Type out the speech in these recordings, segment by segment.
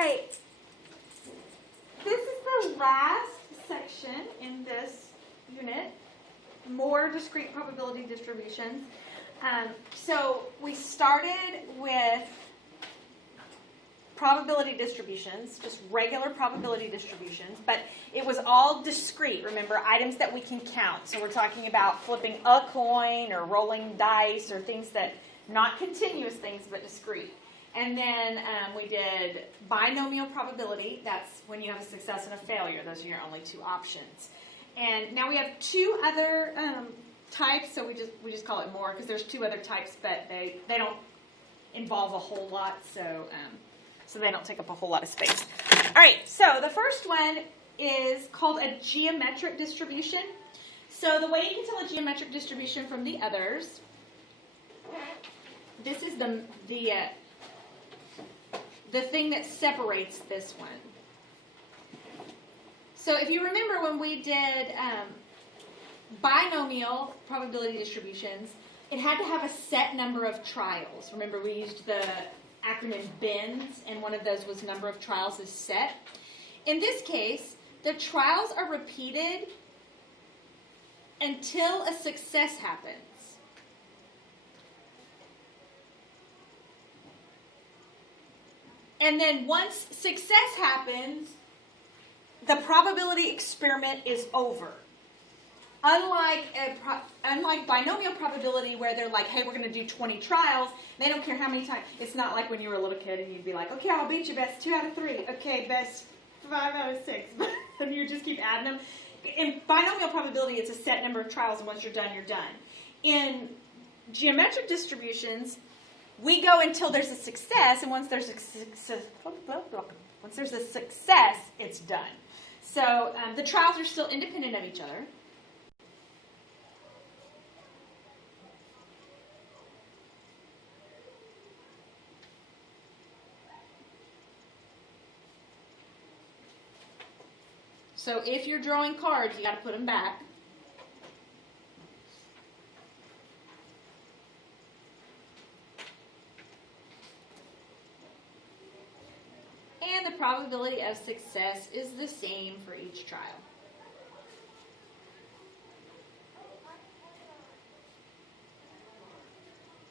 right. This is the last section in this unit, more discrete probability distributions. So we started with probability distributions, just regular probability distributions, but it was all discrete. Remember, items that we can count. So we're talking about flipping a coin or rolling dice or things that, not continuous things, but discrete. And then we did binomial probability. That's when you have a success and a failure. Those are your only two options. And now we have two other types, so we just call it more because there's two other types, but they don't involve a whole lot, so they don't take up a whole lot of space. All right, so the first one is called a geometric distribution. So the way you can tell a geometric distribution from the others, this is the thing that separates this one. So if you remember when we did binomial probability distributions, it had to have a set number of trials. Remember, we used the acronym BINS, and one of those was number of trials is set. In this case, the trials are repeated until a success happens. And then once success happens, the probability experiment is over. Unlike binomial probability where they're like, hey, we're going to do 20 trials, they don't care how many times. It's not like when you were a little kid and you'd be like, okay, I'll beat you best 2 out of 3. Okay, best 5 out of 6. And you just keep adding them. In binomial probability, it's a set number of trials, and once you're done, you're done. In geometric distributions, we go until there's a success, and once there's a success, it's done. So the trials are still independent of each other. So if you're drawing cards, you got to put them back. And the probability of success is the same for each trial.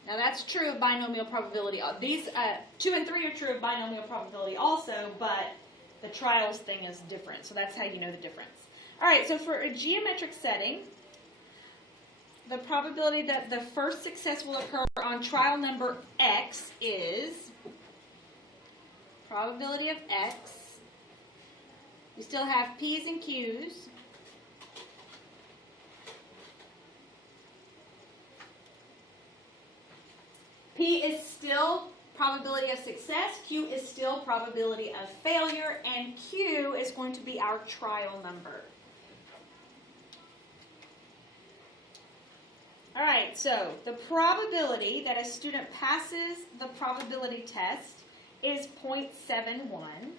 Now that's true of binomial probability. These 2 and 3 are true of binomial probability also, but the trials thing is different. So that's how you know the difference. All right, so for a geometric setting, the probability that the first success will occur on trial number X is probability of X. We still have P's and Q's. P is still probability of success, Q is still probability of failure, and Q is going to be our trial number. All right, so the probability that a student passes the probability test is 0.71.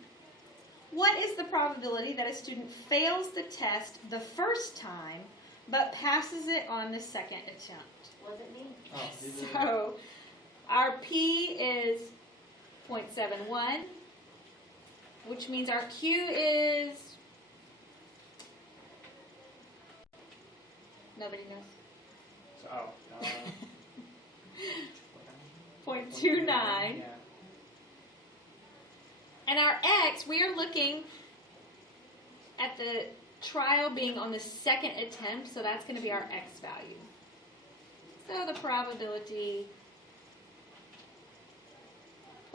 What is the probability that a student fails the test the first time but passes it on the second attempt? What does it mean? So our P is 0.71, which means our Q is, nobody knows. 0.29. Yeah. And our X, we are looking at the trial being on the second attempt, so that's going to be our X value. So the probability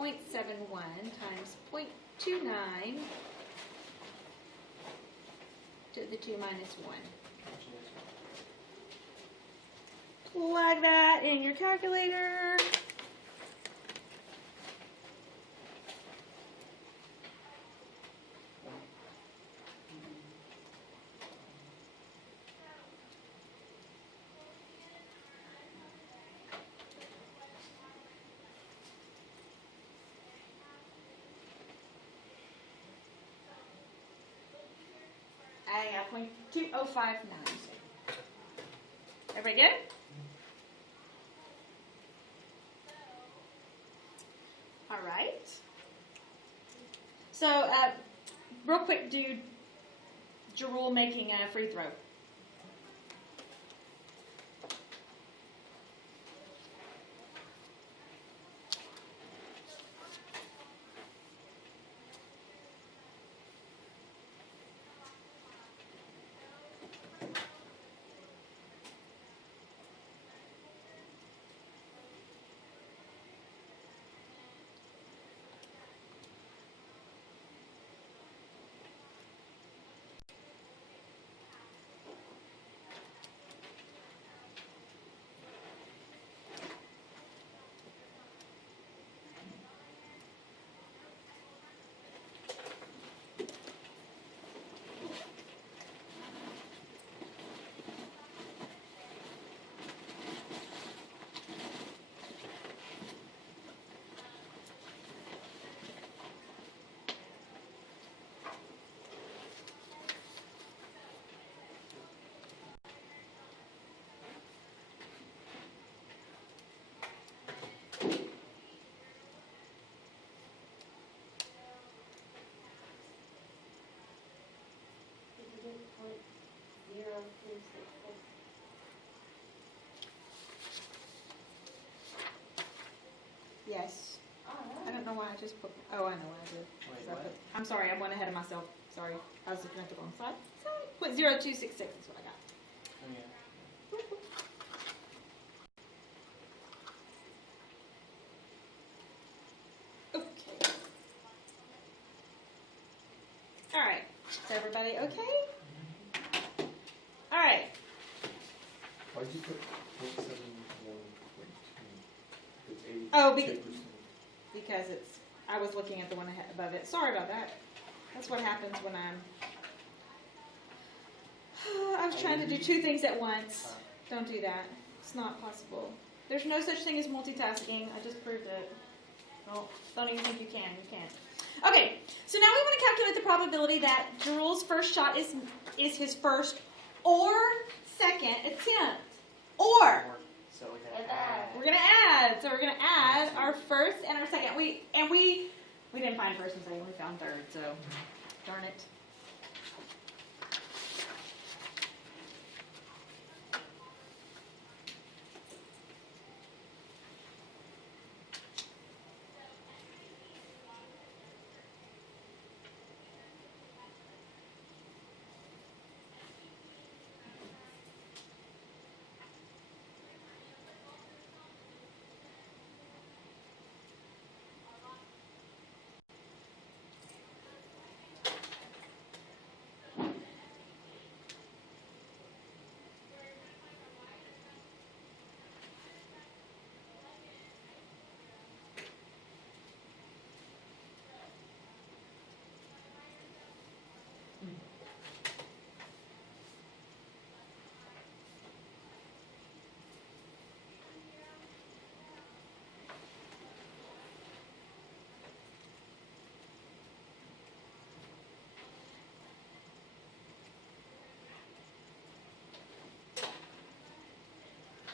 0.71 times 0.29 to the 2 minus 1. Plug that in your calculator. I got 0.2059. Everybody good? All right. So, real quick, do Jarul making a free throw. Yes. I don't know why I just put. Oh, I know why I did. Wait, So I what? I'm sorry, I went ahead of myself. Sorry, I was looking at the wrong side. Sorry. Put 0266 is what I got. Oh, yeah. Okay. All right. Is everybody okay? All right. Why'd you put 0.71.2? It's 82%. Oh, because it's. I was looking at the one ahead above it. Sorry about that. That's what happens when I'm. I was trying to do two things at once. Don't do that. It's not possible. There's no such thing as multitasking. I just proved it. Well, don't even think you can. You can't. Okay, so now we want to calculate the probability that Jarul's first shot is his first or second attempt. Or So we're gonna add. we're gonna add. So we're gonna add our first and our second. We didn't find first and second. We found third. So darn it.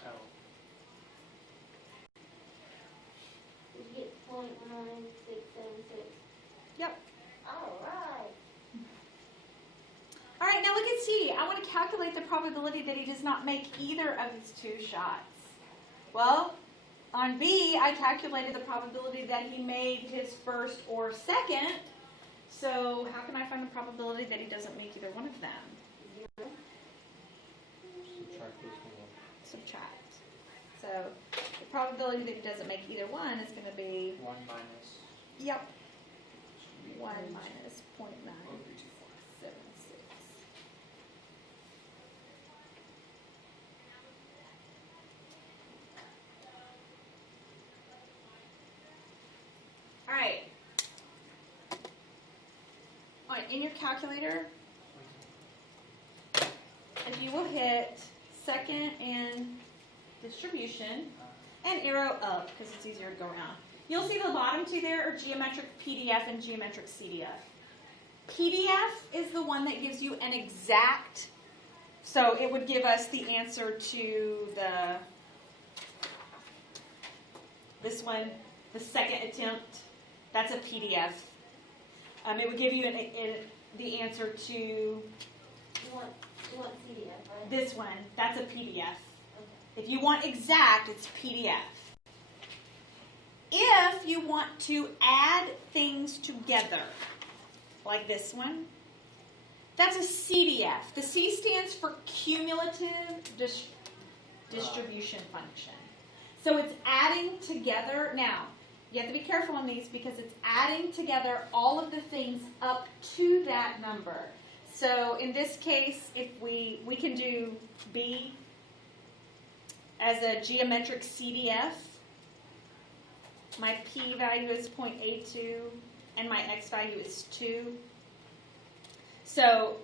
Oh. Did you get 0.9676? Yep. All right. All right, now look at C. I want to calculate the probability that he does not make either of his two shots. Well, on B, I calculated the probability that he made his first or second. So how can I find the probability that he doesn't make either one of them? Subtract those from one. Subtract. So the probability that he doesn't make either one is going to be, 1 minus. yep, 1 minus 0.9676. All right. All right, in your calculator, if you will hit second and distribution and arrow up because it's easier to go around. You'll see the bottom two there are geometric PDF and geometric CDF. PDF is the one that gives you an exact, so it would give us the answer to this one, the second attempt. That's a PDF. It would give you the answer to You want CDF, right? this one. That's a PDF. Okay. If you want exact, it's PDF. If you want to add things together, like this one, that's a CDF. The C stands for cumulative distribution function. So it's adding together. Now, you have to be careful on these because it's adding together all of the things up to that number. So in this case, if we can do B as a geometric CDF. My P value is 0.82 and my X value is 2. So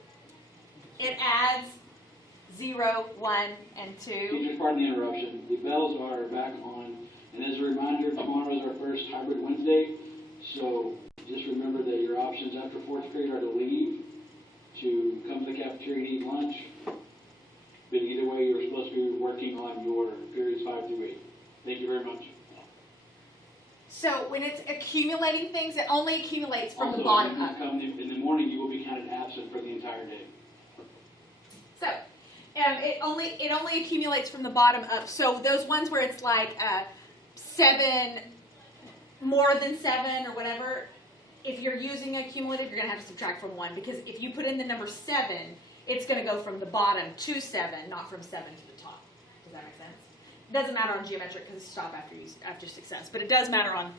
it adds 0, 1, and 2. Teachers, pardon the interruption. The bells are back on. And as a reminder, tomorrow is our first hybrid Wednesday. So just remember that your options after fourth period are to leave, to come to the cafeteria and eat lunch. But either way, you're supposed to be working on your periods 5 through 8. Thank you very much. So when it's accumulating things, it only accumulates from the Also, bottom if you up. come in the morning, you will be counted absent for the entire day. So it only accumulates from the bottom up. So those ones where it's like 7, more than 7 or whatever, if you're using a cumulative, you're going to have to subtract from 1 because if you put in the number 7, it's going to go from the bottom to 7, not from 7 to the top. Does that make sense? It doesn't matter on geometric because it's stop after success, but it does matter on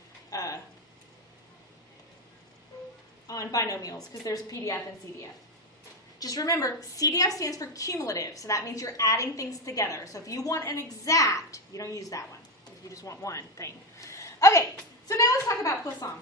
binomials because there's PDF and CDF. Just remember, CDF stands for cumulative, so that means you're adding things together. So if you want an exact, you don't use that one. If you just want one thing. Okay, so now let's talk about Poisson.